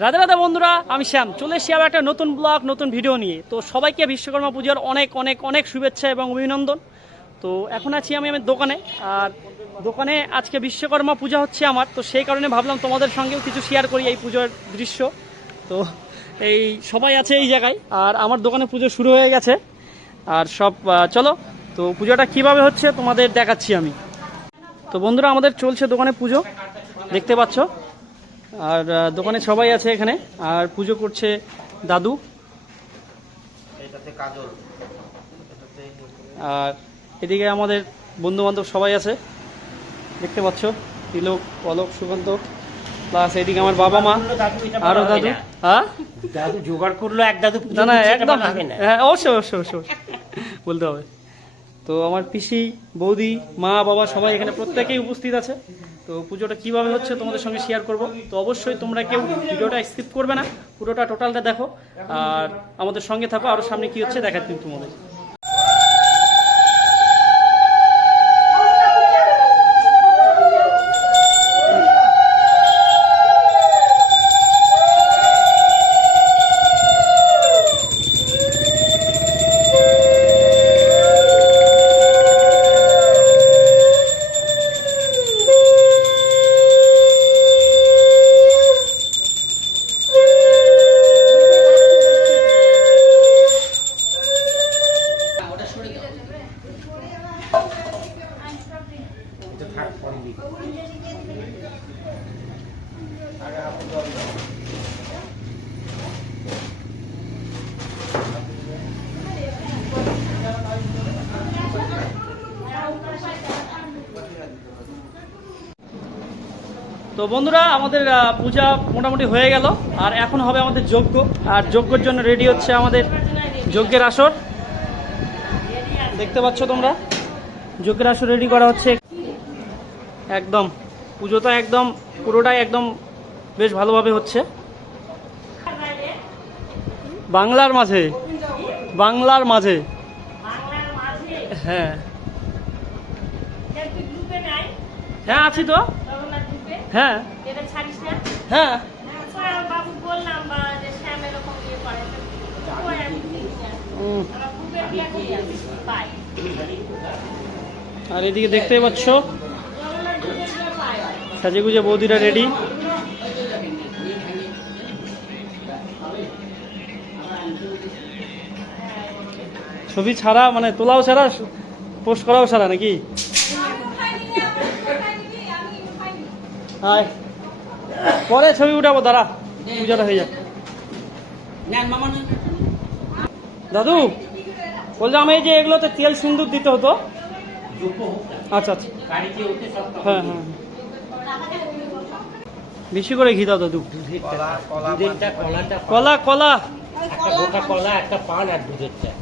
রাধে রাধে বন্ধুরা, আমি শ্যাম চলে এসেছি আবার একটা নতুন ব্লগ নতুন ভিডিও নিয়ে। তো সবাইকে বিশ্বকর্মা পূজার অনেক অনেক অনেক শুভেচ্ছা এবং অভিনন্দন। তো এখন আছি আমি আমার দোকানে, আর দোকানে আজকে বিশ্বকর্মা পূজা হচ্ছে আমার, তো সেই কারণে ভাবলাম তোমাদের সঙ্গেও কিছু শেয়ার করি এই পুজোর দৃশ্য। তো এই সবাই আছে এই জায়গায়, আর আমার দোকানে পুজো শুরু হয়ে গেছে। আর সব চলো, তো পুজোটা কিভাবে হচ্ছে তোমাদের দেখাচ্ছি আমি। তো বন্ধুরা, আমাদের চলছে দোকানে পুজো, দেখতে পাচ্ছ। আর দোকানে সবাই আছে এখানে, আর পুজো করছে দাদু। আর এদিকে আমাদের বন্ধু বান্ধব সবাই আছে, দেখতে পাচ্ছ। তিলক, পলক, সুকান্ত, প্লাস এদিকে আমার বাবা মা, আরো দাদু। হ্যাঁ, দাদু জোগাড় করলো এক দাদু, না না একদম, হ্যাঁ অবশ্যই অবশ্যই অবশ্যই বলতে হবে। তো আমার পিসি, বৌদি, মা, বাবা সবাই এখানে প্রত্যেকেই উপস্থিত আছে। তো পুজোটা কিভাবে হচ্ছে তোমাদের সঙ্গে শেয়ার করব। তো অবশ্যই তোমরা কেউ ভিডিওটা স্কিপ করবে না, পুরোটা টোটালটা দেখো আর আমাদের সঙ্গে থাকো। আরও সামনে কি হচ্ছে দেখাচ্ছি তোমাদের। তো বন্ধুরা, আমাদের পূজা মোটামুটি হয়ে গেল, আর এখন হবে আমাদের যজ্ঞ। আর যজ্ঞের জন্য রেডি হচ্ছে আমাদের যজ্ঞের আসর, দেখতে পাচ্ছ তোমরা। যজ্ঞের আসর রেডি করা হচ্ছে একদম। পুজোটা একদম পুরোটাই একদম বেশ ভালোভাবে হচ্ছে। বাংলার মাঝে, বাংলার মাঝে, হ্যাঁ হ্যাঁ আছি তো, হ্যাঁ হ্যাঁ। আর এদিকে দেখতেই পাচ্ছ সাজে গুজে বৌদিরা রেডি। ছবি ছাড়া মানে তোলাও ছাড়া, পোস্ট করাও ছাড়া নাকি? হাই, পরে ছবি উঠাবো, দাঁড়া পূজাটা হয়ে যাক। দাদু বলছো আমি এই যে এগুলোতে তেল সিন্দুর দিতে হতো। আচ্ছা আচ্ছা, হ্যাঁ হ্যাঁ, বেশি করে ঘি দাও দাদু। কলা, কলা একটা গোটা কলা, একটা পান আর দুধের চা।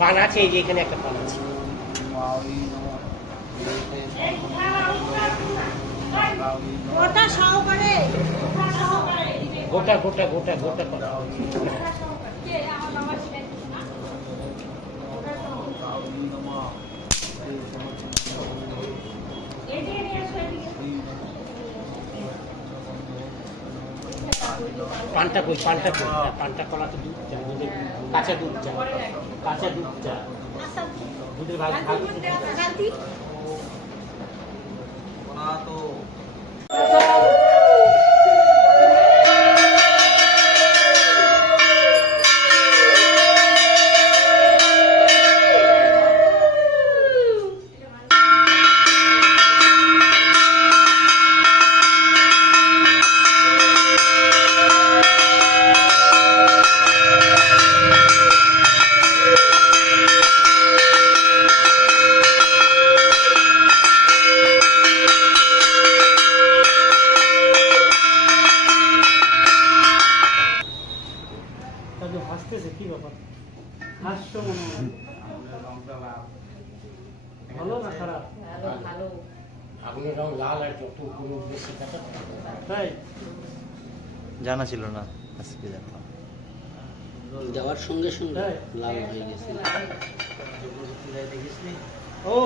পান আছে, এই যে এখানে একটা পান আছে। গোটা গোটা গোটা গোটা করা পানটা কই, পানটা কই, পানটা কলা তো দুধ চা, দুধের কাঁচা দুধ চা, কাঁচা দুধ চা, দুধের ভাগ ভাগ। হাসতেছে, কি ব্যাপার? হাসছো মনে হয়, ভালো না খারাপ? ভালো। আগুনের রং লাল, আর যত উপরে উঠবে সেটা জানা ছিল না, আজকে জানলাম। যাওয়ার সঙ্গে সঙ্গে হ্যাঁ। লাল হয়ে গেছে। ও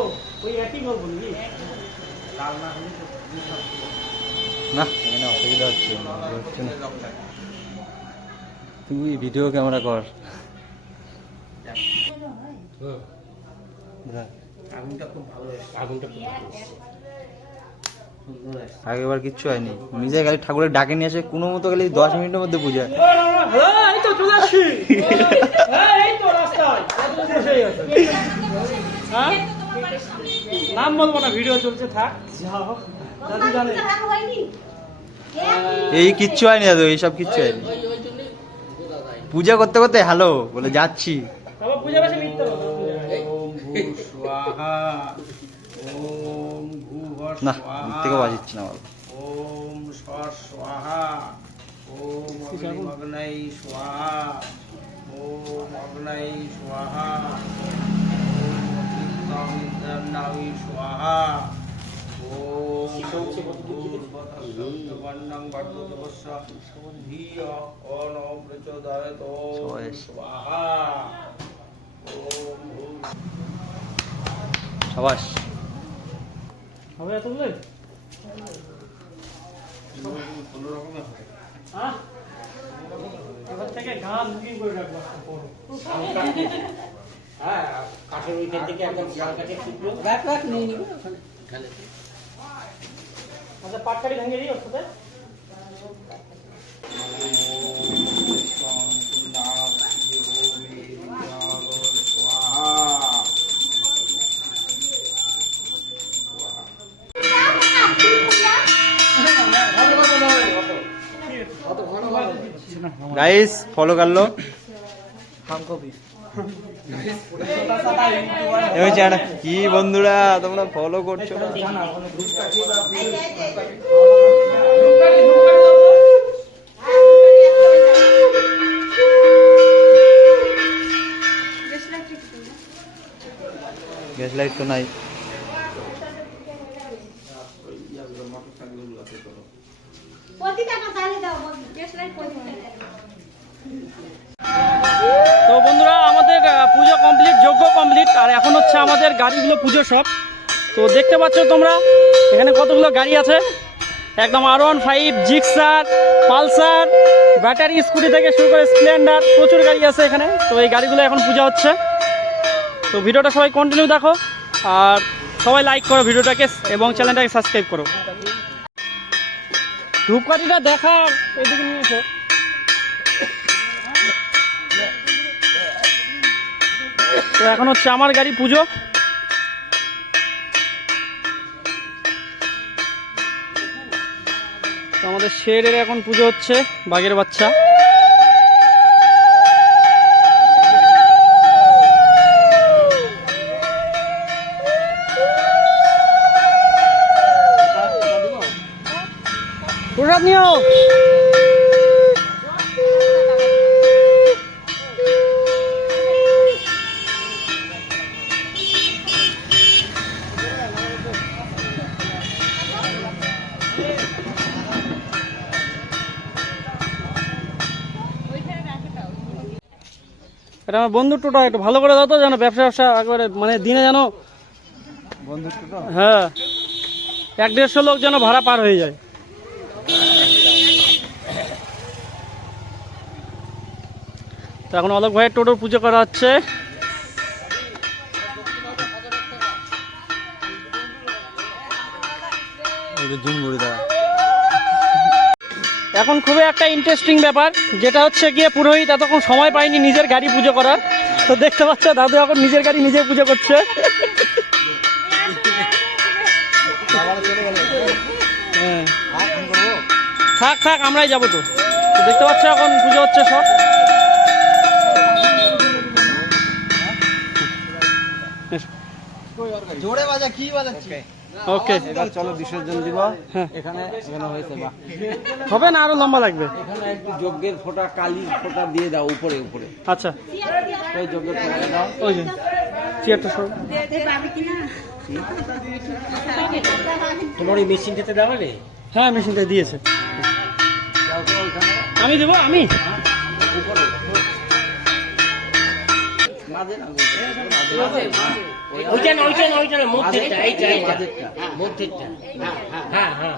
ওই একই গল্প নাকি? না এখানে অসুবিধা হচ্ছে না। তুই ভিডিও ক্যামেরা কর। আগুনটা খুব ভালো এসেছে। আগুনটা খুব ভালো এসেছে। সুন্দর এসেছে। আগেবার কিচ্ছু হয়নি, নিজে খালি ঠাকুরের ডাকে নিয়ে এসে কোনো মতো খালি 10 মিনিটের মধ্যে পূজা। হ্যাঁ এই তো চলে আসছি। হ্যাঁ এই তো রাস্তায় বসেই আছে। হ্যাঁ নাম বলবো না, ভিডিও চলছে, থাক যাও দাদু জানে। এই কিচ্ছু হয়নি দাদু, এইসব কিচ্ছু হয়নি। পূজা করতে করতে হ্যালো বলে যাচ্ছি। বাবা পূজা পাশে মিথ্যা কথা। ওম ভূ না থেকে বাজিচ্ছি না বাবা। ওম স্বাহা ওম অগ্নিমগ্নাই স্বাহা ওম অগ্নাই স্বাহা ওম অগ্নিদ্রন্নাই স্বাহা ওম ভূর্ভুবস্সুবর্ণং ভর্গদেবস্য ধিয়ো ন প্রচোদয়াৎ সবাই। স্বাহা ওম ভূ সাবাস। হবে এত বলে? হ্যাঁ এবার থেকে গান বুকিং করে রাখবো একটা বড়। হ্যাঁ কাঠের ওইখান থেকে একদম শাল কাঠের টুকরো রাখ রাখ নিয়ে নিবো ওখানে ঢালে দে। আচ্ছা পাটকারি ভেঙে দিই ওর সাথে। गाइस फॉलो कर लो। हमको भी এই চ্যানেল কি বন্ধুরা তোমরা ফলো করছো না? গ্যাস লাইট তো নাই। তো বন্ধুরা আমাদের পুজো কমপ্লিট, যজ্ঞ কমপ্লিট, আর এখন হচ্ছে আমাদের গাড়িগুলো পুজো সব। তো দেখতে পাচ্ছ তোমরা এখানে কতগুলো গাড়ি আছে, একদম R15, Gixxer, Pulsar, battery scooty থেকে শুরু করে স্প্লেন্ডার, প্রচুর গাড়ি আছে এখানে। তো এই গাড়িগুলো এখন পূজা হচ্ছে। তো ভিডিওটা সবাই কন্টিনিউ দেখো, আর সবাই লাইক করো ভিডিওটাকে এবং চ্যানেলটাকে সাবস্ক্রাইব করো। ধূপকাঠিটা দেখার এদিকে নিয়ে এসো। তো এখন হচ্ছে আমার গাড়ি পুজো। তো আমাদের শেরের এখন পুজো হচ্ছে, বাঘের বাচ্চা। প্রসাদ নিও। এটা আমার বন্ধুর টোটো, একটু ভালো করে দাও তো, যেন ব্যবসা একবারে মানে দিনে যেন বন্ধুর টোটো? হ্যাঁ 1-150 লোক যেন ভাড়া পার হয়ে যায়। তো এখন অলোক ভাইয়ের টোটোর পুজো করা হচ্ছে। জুম করে দাও। এখন খুবই একটা ইন্টারেস্টিং ব্যাপার, যেটা হচ্ছে গিয়ে পুরোহিত এতক্ষণ সময় পায়নি নিজের গাড়ি পুজো করার। তো দেখতে পাচ্ছ দাদু এখন নিজের গাড়ি নিজে পুজো করছে। হ্যাঁ থাক থাক আমরাই যাবো। তো দেখতে পাচ্ছ এখন পুজো হচ্ছে সব। জোরে বাজা কি বাজাচ্ছি? ওকে এবার চলো বিসর্জন দিব। হ্যাঁ এখানে হয়েছে বা হবে না, আরো লম্বা লাগবে। এখানে একটু যজ্ঞের ফোঁটা, কালির ফোঁটা দিয়ে দাও উপরে উপরে। আচ্ছা ওই যজ্ঞের ফোঁটা দাও। ওই যে চেয়ারটা সর। তোমার এই মেশিনটাতে দেওয়া রে? হ্যাঁ মেশিনটা দিয়েছে। আমি দেবো, আমি ওইটা না মধ্যেরটা এইটা মধ্যেরটা হ্যাঁ হ্যাঁ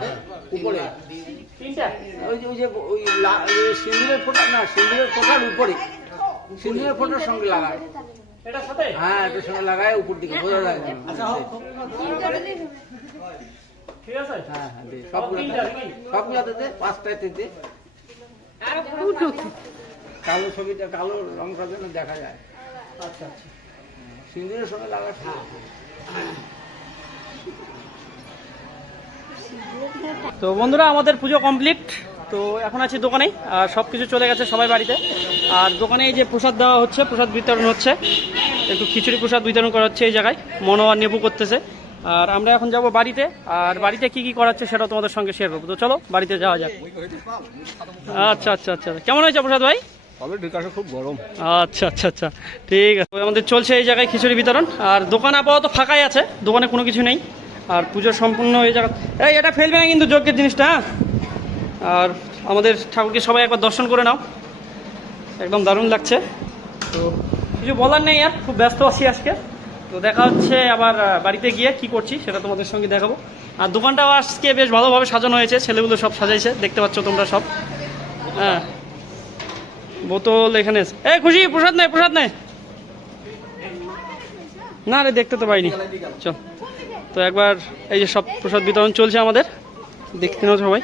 উপরে তিনটা ওই যে সিঁদুরের ফোঁটা না, সিঁদুরের ফোঁটার উপরে, সিঁদুরের ফোঁটার সঙ্গে লাগায়। এটার সাথে হ্যাঁ, এটার সঙ্গে লাগায় উপর দিকে বোঝা যায় না। ঠিক আছে হ্যাঁ হ্যাঁ, দে সবগুলাতে দে, পাঁচটাতে দে। কালো ছবিটা, কালো রংটা যেন দেখা যায়। আচ্ছা আচ্ছা সিঁদুরের সঙ্গে লাগায়। তো বন্ধুরা আমাদের পুজো কমপ্লিট। তো এখন আছি দোকানে, আর সব কিছু চলে গেছে সবাই বাড়িতে। আর দোকানে এই যে প্রসাদ দেওয়া হচ্ছে, প্রসাদ বিতরণ হচ্ছে, একটু খিচুড়ি প্রসাদ বিতরণ করা হচ্ছে এই জায়গায়, মনো আর নেবু করতেছে। আর আমরা এখন যাব বাড়িতে, আর বাড়িতে কি কি করাচ্ছে সেটা তোমাদের সঙ্গে শেয়ার করবো। তো চলো বাড়িতে যাওয়া যাক। আচ্ছা আচ্ছা আচ্ছা, কেমন হয়েছে প্রসাদ ভাই? খুব গরম। আচ্ছা আচ্ছা আচ্ছা, ঠিক আছে। আমাদের চলছে এই জায়গায় খিচুড়ি বিতরণ, আর দোকান আপাতত ফাঁকাই আছে, দোকানে কোনো কিছু নেই। আর পুজো সম্পূর্ণ এই জায়গা, এই এটা ফেলবে না কিন্তু যজ্ঞের জিনিসটা, হ্যাঁ। আর আমাদের ঠাকুরকে সবাই একবার দর্শন করে নাও, একদম দারুণ লাগছে। তো কিছু বলার নেই, আর খুব ব্যস্ত আছি আজকে। তো দেখা হচ্ছে আবার বাড়িতে গিয়ে কি করছি সেটা তোমাদের সঙ্গে দেখাবো। আর দোকানটাও আজকে বেশ ভালোভাবে সাজানো হয়েছে, ছেলেগুলো সব সাজাইছে, দেখতে পাচ্ছ তোমরা সব। হ্যাঁ, বোতল এখানে, এই খুশি প্রসাদ নেই, প্রসাদ নেই না রে, দেখতে তো পাইনি। চল, তো একবার এই যে সব প্রসাদ বিতরণ চলছে আমাদের, দেখতে নাও সবাই।